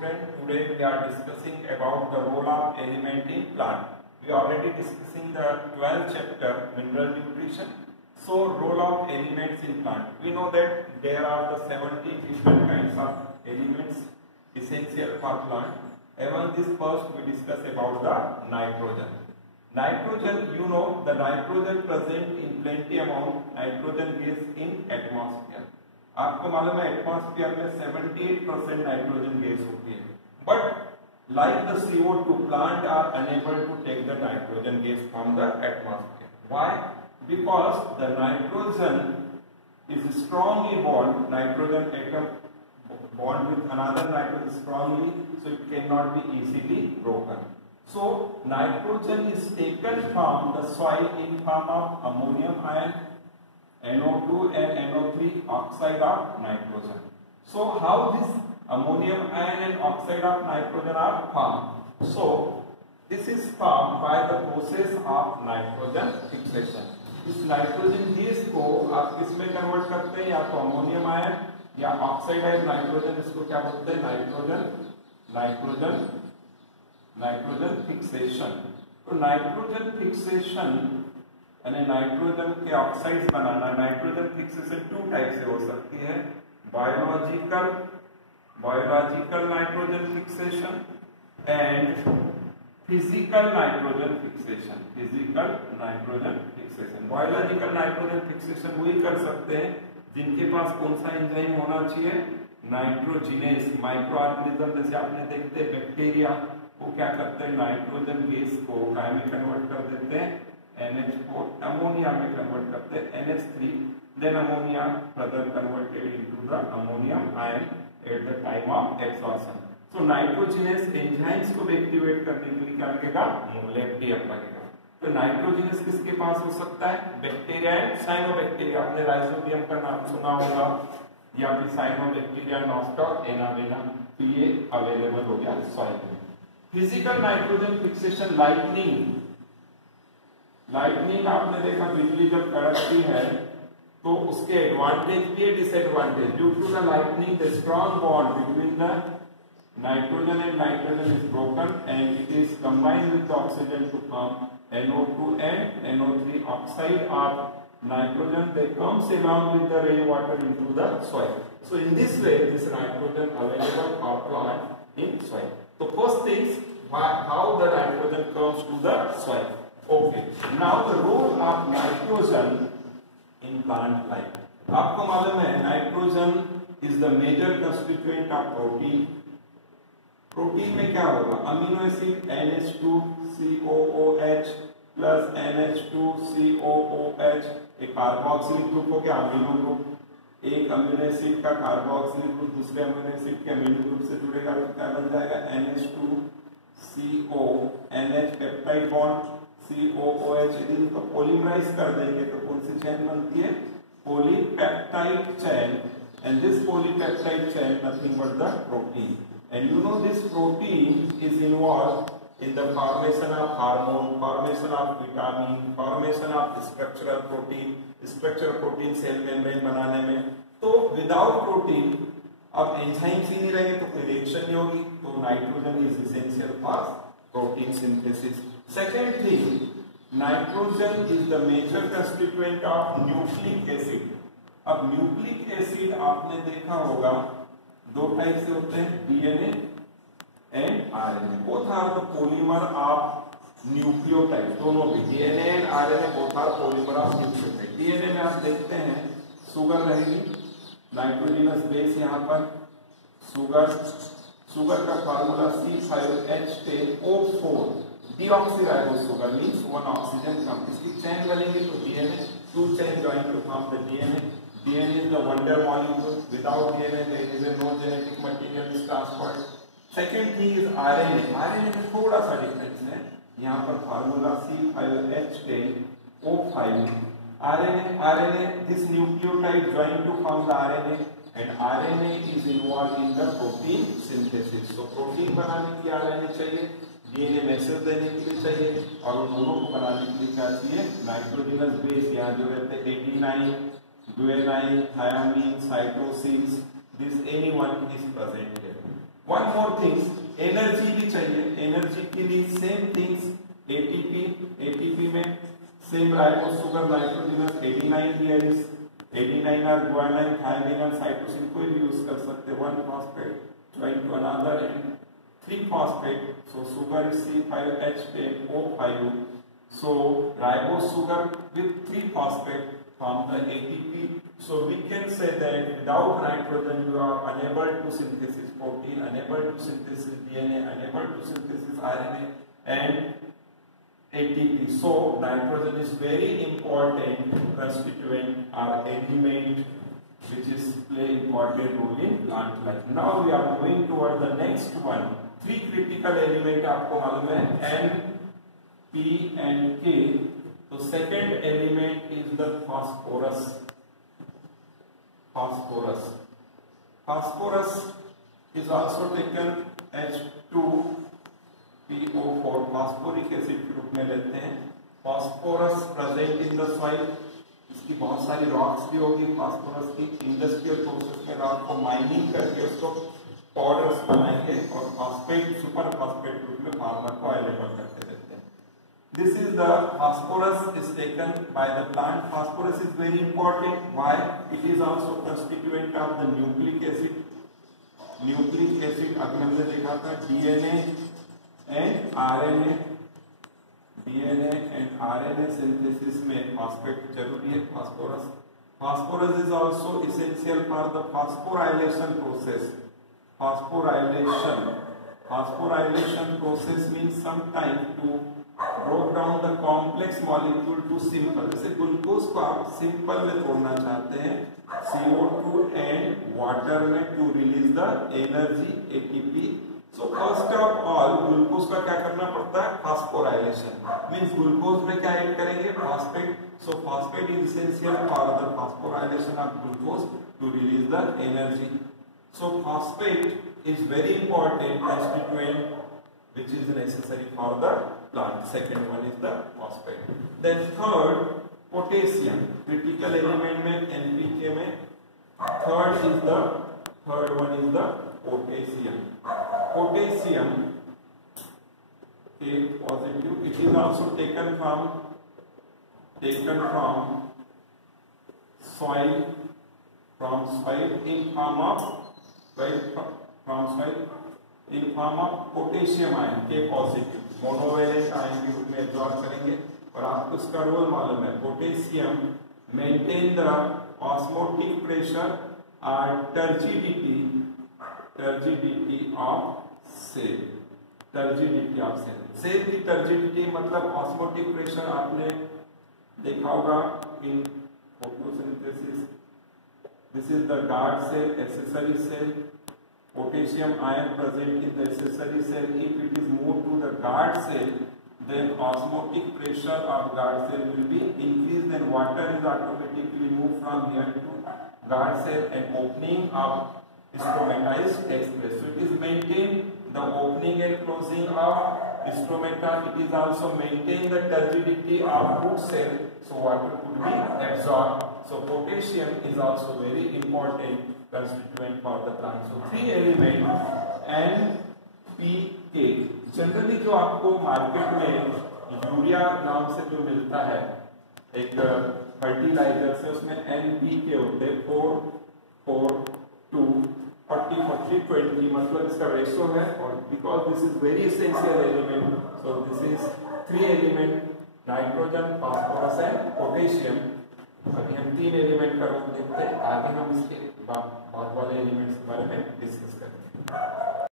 student, today we are discussing about the role of element in plant. We are already discussing the 12th chapter, mineral nutrition. So role of elements in plant. We know that there are the 70 different kinds of elements essential for plant. Among this, first we discuss about the nitrogen. Nitrogen, you know, the nitrogen present in plenty amount nitrogen gas in atmosphere. आपको मालूम है एटमॉस्फेयर में 78% nitrogen gas होती है, but like the CO2 plant are unable to take the nitrogen gas from the atmosphere. Why? Because the nitrogen is strongly bond, nitrogen atom bond with another nitrogen strongly, so it cannot be easily broken. So nitrogen is taken from the soil in form of ammonium ion, NO2 and NO3 oxide of nitrogen. So how this ammonium ion and oxide of nitrogen are formed? So this is formed by the process of nitrogen fixation. इस nitrogen gas को आप किसमें कन्वर्ट करते हैं? या तो ammonium ion या ऑक्साइडाइज्ड नाइट्रोजन, इसको क्या बोलते हैं? Nitrogen fixation. तो नाइट्रोजन फिक्सेशन यानी नाइट्रोजन के ऑक्साइड्स बनाना. नाइट्रोजन फिक्सेशन टू टाइप से हो सकती है, biological nitrogen fixation and physical nitrogen fixation. Biological nitrogen fixation वही कर सकते हैं जिनके पास कौन सा एंजाइम होना चाहिए? नाइट्रोजिनेस. माइक्रो ऑर्गेनिज्म जैसे आपने देखते हैं बैक्टीरिया, वो क्या करते हैं? नाइट्रोजन गैस को काय में कन्वर्ट कर देते हैं? NH4 अमोनिया में कन्वर्ट करते हैं, NH3, then ammonia further converted into the ammonium ion at the time of absorption. So nitrogenase enzymes को एक्टिवेट करने के लिए क्या लगेगा? मोलेक्टियम लगेगा. तो नाइट्रोजिनेस किसके पास हो सकता है? Bacteria and cyanobacteria. आपने राइजोबियम का नाम सुना होगा, या फिर साइनोबैक्टीरिया, नॉस्टॉक, एनावेना. तो ये अवेलेबल हो गया सॉइल में. फिजिकल नाइट्रोजन फिक्सेशन, लाइटनिंग आपने देखा, बिजली जब कड़कती है तो उसके एडवांटेज भी है, disadvantage. Due to the lightning the strong bond between the nitrogen and nitrogen is broken and it is combined with the oxygen to form NO2 and NO3 oxide of nitrogen. They comes along with the rainwater into the soil. So in this way this nitrogen available for plant in soil. So first things, how the nitrogen comes to the soil. Okay, now the role of nitrogen in plant life. आपको मालूम है nitrogen is the major constituent of protein. Protein में क्या होगा? Amino acid NH2COOH plus NH2COOH. एक carboxylic group हो गया, amino group. एक अमीनो एसिड का कार्बोक्सिलिक ग्रुप दूसरे अमीनो एसिड के अमीनो ग्रुप से जुड़ेगा तो क्या बन जाएगा? NH2CO, NH peptide bond, COOH. यदि इनको पॉलीमराइज कर देंगे तो कौन सी चेन बनती है? Polypeptide chain. And this polypeptide chain nothing but the protein. And you know this protein is involved in the formation of hormone, formation of vitamin, formation of structural protein cell membrane बनाने में. तो without protein अब enzymes ही नहीं रहे तो कोई रिएक्शन नहीं होगी. तो nitrogen is essential for protein synthesis. Second thing, nitrogen is the major constituent of nucleic acid. अब न्यूक्लिक एसिड आपने देखा होगा दो टाइप से होते हैं, DNA and RNA. Both are the polymer of nucleotide. दोनों भी DNA and RNA both are polymer of nucleotide. DNA में आप देखते हैं सुगर रहेगी, नाइट्रोजनस बेस यहाँ पर सुगर का formula C5H10O4. Deoxyribose sugar means one oxygen कम. इसकी चेन बनेंगे तो DNA, two chain join to form the DNA. DNA is the wonder molecule. Without DNA, there is no genetic material is transferred. Second thing is RNA. RNA में थोड़ा सा डिफरेंस है. यहाँ पर formula C5H10O5. RNA, this nucleotide join to form the RNA, and RNA is involved in the protein synthesis. So protein बनाने के लिए RNA चाहिए, DNA मैसेज देने के लिए चाहिए, और उन दोनों को बनाने के लिए क्या चाहिए? Nitrogenous base. यहाँ जो रहते हैं 89, guanine, thiamine, cytosines, this any one is present here. One more things, energy भी चाहिए, एनर्जी के लिए सेम थिंग्स, एटीपी, एटीपी में same ribose sugar nitrogenous 89 here is 89 or guanine thymine और साइटोसिन कोई भी यूज कर सकते, one phosphate join to another and 3 phosphate, so sugar is C5H10O5, so ribose sugar with 3 phosphate from the ATP. So we can say that without nitrogen you are unable to synthesis protein, unable to synthesis DNA, unable to synthesis RNA and ATP. So nitrogen is very important constituent or element which is play important role in plant life. Now we are moving toward the next one. 3 critical element आपको मालूम है N, P and K. तो second element is the phosphorus. Phosphorus. Phosphorus is also taken H2PO4 phosphoric acid के रूप में लेते हैं. Phosphorus present in the soil. इसकी बहुत सारी रॉक्स भी होगी फास्फोरस की, इंडस्ट्रियल प्रोसेस में रॉक को माइनिंग करके उसको पाउडर्स बनाएंगे और फॉस्फेट सुपर फॉस्फेट रूप में फार्मर को अवेलेबल करके देते हैं. This is the phosphorus is taken by the plant. Phosphorus is very important. Why? It is also constituent of the nucleic acid. Nucleic acid अभी हमने देखा था DNA and RNA, DNA and RNA synthesis में phosphate जरूरी है. Phosphorus is also essential for the phosphorylation process. Phosphorylation process means some time to break down the complex molecule to simple. जैसे glucose को आप सिंपल में तोड़ना चाहते हैं CO2 एंड वाटर में to release the energy ATP. So first of all glucose का क्या करना पड़ता है? फास्फोराइलेशन मींस ग्लूकोज में क्या ऐड करेंगे? Phosphate. So phosphate is essential for the phosphorylation of glucose to release the energy. So phosphate is very important constituent which is necessary for the plant. Second one is the phosphate. Then third, potassium, critical element में NPK में third one is the potassium. Potassium A positive. It is also taken from soil in form of potassium ion K positive. Monovalent ion के रूप में एब्जॉर्ब करेंगे. और आपको इसका role मालूम है. Potassium maintain the osmotic pressure और टर्जिडिटी ऑफ सेल. सेल की टर्जिडिटी मतलब ऑस्मोटिक प्रेशर आपने देखा होगा in photosynthesis. This is the guard cell, accessory cell. Potassium ion present in the accessory cell. If it is moved to the guard cell, then osmotic pressure of guard cell will be increased. Then water is automatically moved from here to guard cell and opening of stomata takes place. So it is maintained the opening and closing of stomata. It is also maintain the turgidity of root cell, so water could be absorbed. So potassium is also very important constituent for the plant. So 3 elements NPK. Generally जो आपको मार्केट में यूरिया नाम से जो मिलता है एक फर्टिलाइजर से, उसमें NPK होते हैं 4:4:2 40:40:20 मतलब इसका रेशो है. और because this is very essential element, so this is 3 element nitrogen, phosphorus and potassium. अभी हम 3 एलिमेंट का रोल देखते हैं. आगे हम इसके बाद वाले एलिमेंट्स के बारे में डिस्कस करेंगे.